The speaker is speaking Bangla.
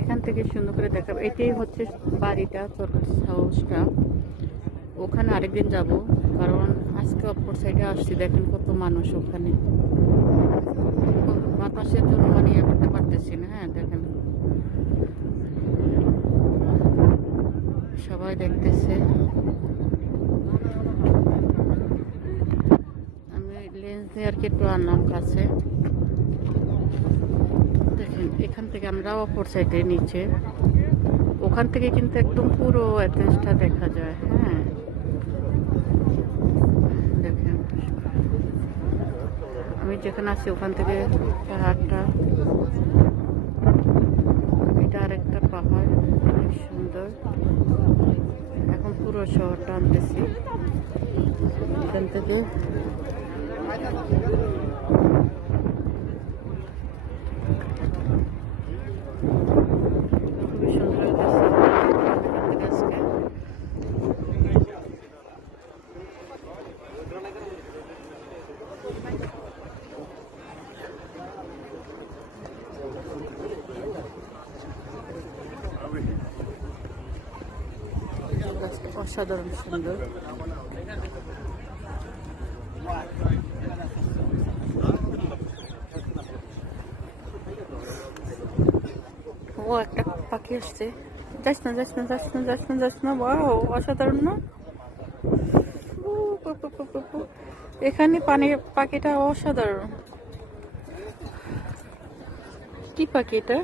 এখান থেকে সুন্দর করে দেখাবো। এটাই হচ্ছে বাড়িটা, চরকাছি হাউসটা। ওখানে আরেকদিন যাব, কারণ আজকে অপর সাইডে আসছি। দেখেন কত মানুষ ওখানে, বাতাসের জন্য মানে ইয়ে করতে পারতেছি না। হ্যাঁ দেখেন সবাই দেখতেছে। আমি লেন্স দিয়ে আর কি একটু আনলাম কাছে। দেখেন এখান থেকে আমরা অপর সাইডে নিচে, ওখান থেকে কিন্তু একদম পুরো অ্যাথেন্সটা দেখা যায়। হ্যাঁ দেখেন আমি যেখানে আছি ওখান থেকে পাহাড়টা, এটা আরেকটা পাহাড়, অনেক সুন্দর। এখন পুরো শহরটা আনতেছি এখান থেকে। খুবই সুন্দর আজকে। অসাধারণ সুন্দর। ও একটা পাখি আসছে, যাস না যাস না যাস না যাস না যাস না। ওয়াও অসাধারণ না? এখানে পানির পাখিটা অসাধারণ। কি পাখি এটা?